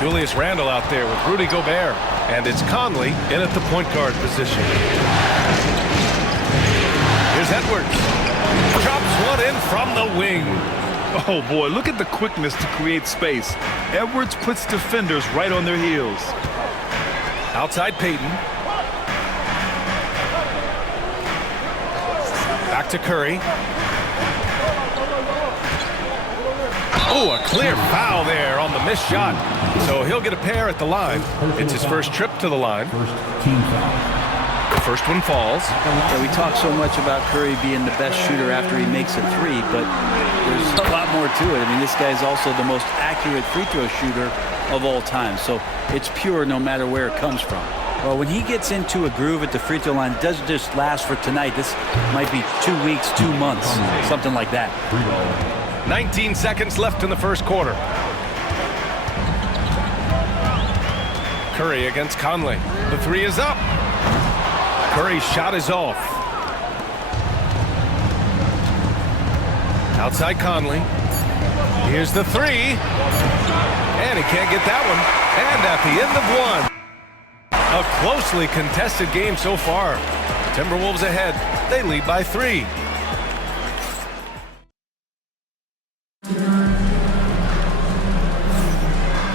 Julius Randle out there with Rudy Gobert. And it's Conley in at the point guard position. Here's Edwards. Drops one in from the wing. Oh boy, look at the quickness to create space. Edwards puts defenders right on their heels. Outside Payton. Back to Curry. Oh, a clear foul there on the missed shot. So he'll get a pair at the line. It's his first trip to the line. The first one falls. Yeah, we talk so much about Curry being the best shooter after he makes a three, but there's a lot more to it. I mean, this guy's also the most accurate free throw shooter of all time. So it's pure no matter where it comes from. Well, when he gets into a groove at the free throw line, it doesn't just last for tonight. This might be 2 weeks, 2 months, something like that. 19 seconds left in the first quarter. Curry against Conley. The three is up. Curry's shot is off. Outside Conley. Here's the three. And he can't get that one. And at the end of one. A closely contested game so far. Timberwolves ahead. They lead by 3.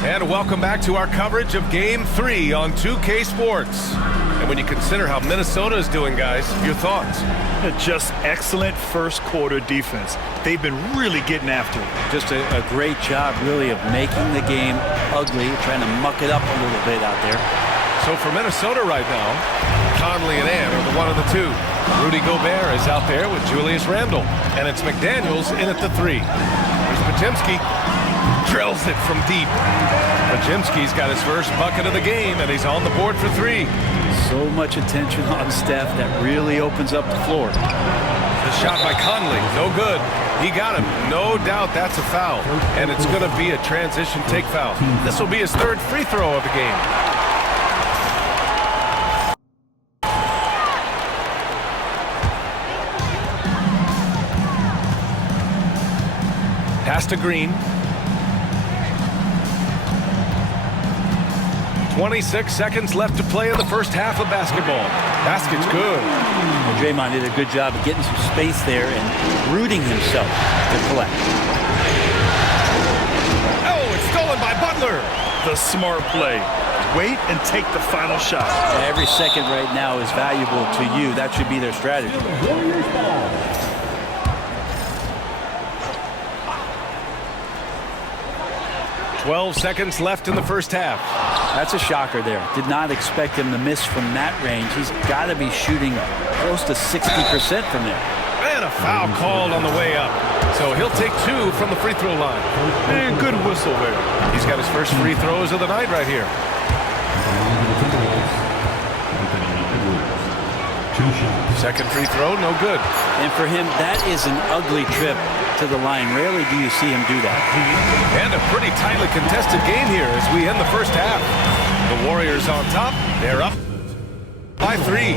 And welcome back to our coverage of Game 3 on 2K Sports. And when you consider how Minnesota is doing, guys, your thoughts? Just excellent first quarter defense. They've been really getting after it. Just a great job, really, of making the game ugly, trying to muck it up a little bit out there. So for Minnesota right now, Conley and Ant are the one of the two. Rudy Gobert is out there with Julius Randle. And it's McDaniels in at the 3. Here's Podziemski. Drills it from deep. Podziemski's got his first bucket of the game, and he's on the board for 3. So much attention on Steph that really opens up the floor. The shot by Conley, no good. He got him. No doubt that's a foul. And it's going to be a transition take foul. This will be his 3rd free throw of the game. Pass to Green. 26 seconds left to play in the first half of basketball. Basket's good. Well, Draymond did a good job of getting some space there and rooting himself to collect. Oh, it's stolen by Butler. The smart play. Wait and take the final shot. Every second right now is valuable to you. That should be their strategy. 12 seconds left in the first half. That's a shocker there. Did not expect him to miss from that range. He's got to be shooting close to 60% from there. And a foul called on the way up. So he'll take 2 from the free throw line. And good whistle there. He's got his first free throws of the night right here. Second free throw, no good. And for him, that is an ugly trip to the line. Rarely do you see him do that. And a pretty tightly contested game here as we end the first half. The Warriors on top. They're up by 3.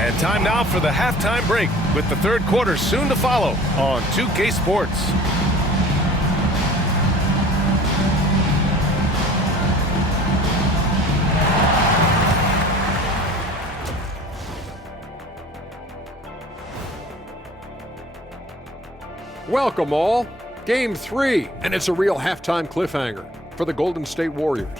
And time now for the halftime break with the 3rd quarter soon to follow on 2K Sports. Welcome all. Game 3, and it's a real halftime cliffhanger for the Golden State Warriors.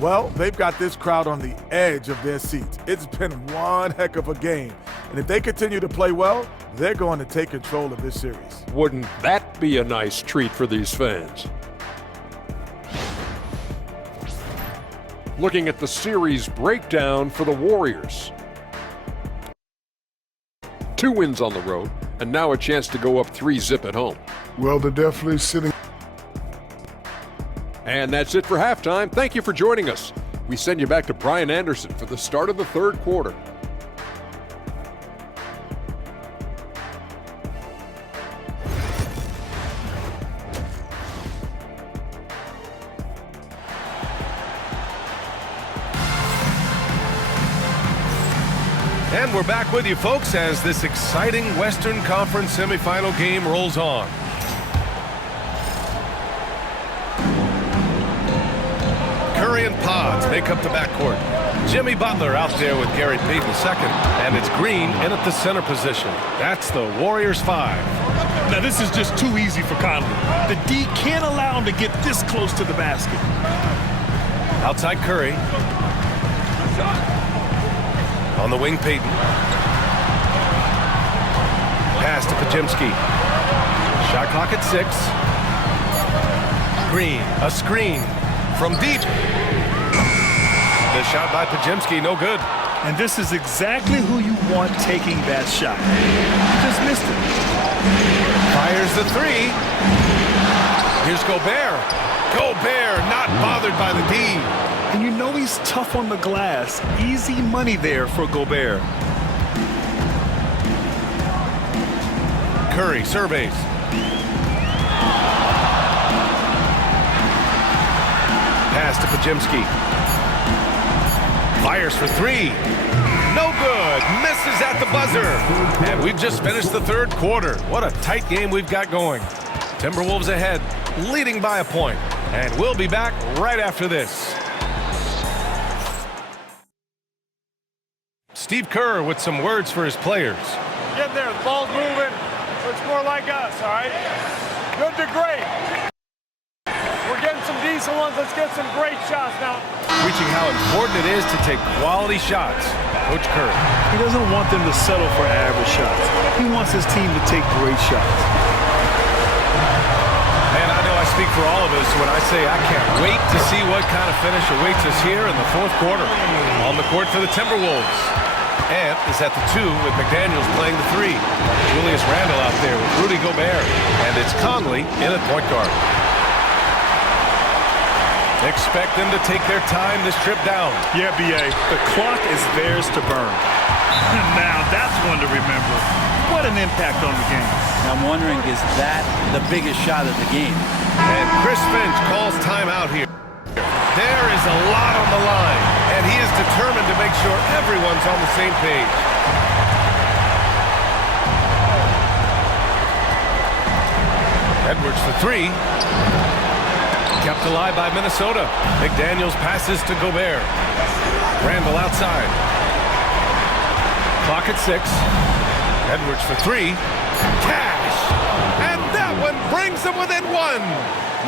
Well, they've got this crowd on the edge of their seats. It's been one heck of a game. And if they continue to play well, they're going to take control of this series. Wouldn't that be a nice treat for these fans? Looking at the series breakdown for the Warriors. 2 wins on the road, and now a chance to go up 3-zip at home. Well, they're definitely sitting. And that's it for halftime. Thank you for joining us. We send you back to Brian Anderson for the start of the 3rd quarter. And we're back with you, folks, as this exciting Western Conference semifinal game rolls on. Curry and Pods make up the backcourt. Jimmy Butler out there with Gary Payton II, and it's Green in at the center position. That's the Warriors 5. Now, this is just too easy for Conley. The D can't allow him to get this close to the basket. Outside Curry. On the wing, Payton. Pass to Pajimski. Shot clock at 6. Green, a screen from deep. The shot by Pajimski, no good. And this is exactly who you want taking that shot. You just missed it. Fires the 3. Here's Gobert. Gobert not bothered by the D. And you know he's tough on the glass. Easy money there for Gobert. Curry surveys. Pass to Pajimski. Fires for 3. No good. Misses at the buzzer. And we've just finished the third quarter. What a tight game we've got going. Timberwolves ahead, leading by a point. And we'll be back right after this. Steve Kerr with some words for his players. Get there. The ball's moving. It's more like us, all right? Good to great. We're getting some decent ones. Let's get some great shots now. Preaching how important it is to take quality shots. Coach Kerr. He doesn't want them to settle for average shots. He wants his team to take great shots. Man, I know I speak for all of us when I say I can't wait to see what kind of finish awaits us here in the fourth quarter. On the court for the Timberwolves. Ant is at the 2 with McDaniels playing the 3. Julius Randle out there with Rudy Gobert. And it's Conley in at point guard. Expect them to take their time this trip down. Yeah, B.A., the clock is theirs to burn. Now, that's one to remember. What an impact on the game. I'm wondering, is that the biggest shot of the game? And Chris Finch calls timeout here. There is a lot on the line, and he is determined to make sure everyone's on the same page. Edwards for 3. Kept alive by Minnesota. McDaniels passes to Gobert. Randle outside. Clock at 6. Edwards for 3. Cash! And that one brings them within 1.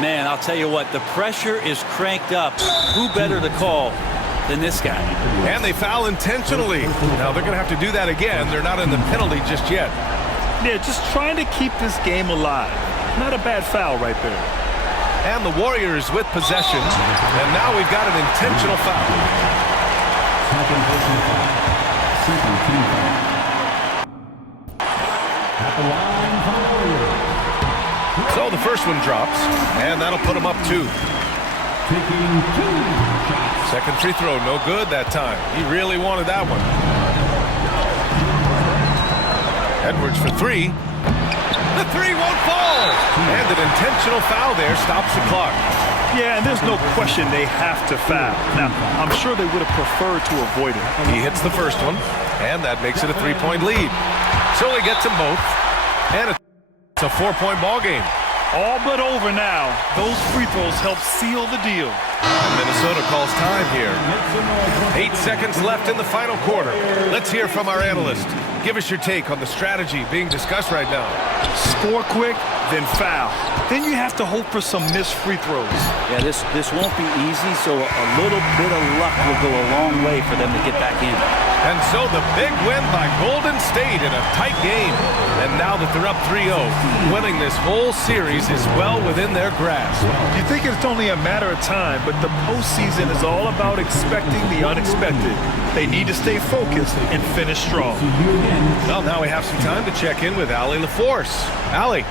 Man, I'll tell you what, the pressure is cranked up. Who better to call than this guy? And they foul intentionally. Now they're going to have to do that again. They're not in the penalty just yet. Yeah, just trying to keep this game alive. Not a bad foul right there. And the Warriors with possession. And now we've got an intentional foul. So the first one drops, and that'll put him up 2. Second free throw, no good that time. He really wanted that one. Edwards for 3. The 3 won't fall. And an intentional foul there stops the clock. Yeah, and there's no question they have to foul. Now, I'm sure they would have preferred to avoid it. He hits the first one, and that makes it a 3-point lead. So he gets them both, and it's a 4-point ball game. All but over now. Those free throws help seal the deal. And Minnesota calls time here. 8 seconds left in the final quarter. Let's hear from our analyst. Give us your take on the strategy being discussed right now. Score quick, then foul. Then you have to hope for some missed free throws. Yeah, this won't be easy, so a little bit of luck will go a long way for them to get back in. And so the big win by Golden State in a tight game. And now that they're up 3-0, winning this whole series is well within their grasp. You think it's only a matter of time, but the postseason is all about expecting the unexpected. They need to stay focused and finish strong. Well, now we have some time to check in with Allie LaForce. Allie.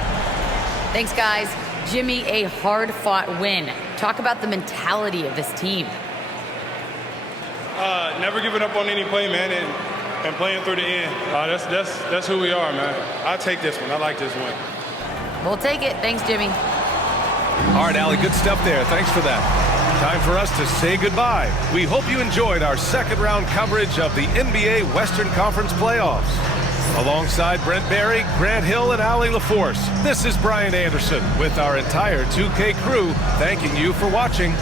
Thanks, guys. Jimmy, a hard-fought win. Talk about the mentality of this team. Never giving up on any play, man, and playing through the end. That's who we are, man. I take this one. I like this one. We'll take it. Thanks, Jimmy. All right, Allie, good stuff there. Thanks for that. Time for us to say goodbye. We hope you enjoyed our second-round coverage of the NBA Western Conference playoffs. Alongside Brent Barry, Grant Hill, and Allie LaForce, this is Brian Anderson with our entire 2K crew thanking you for watching.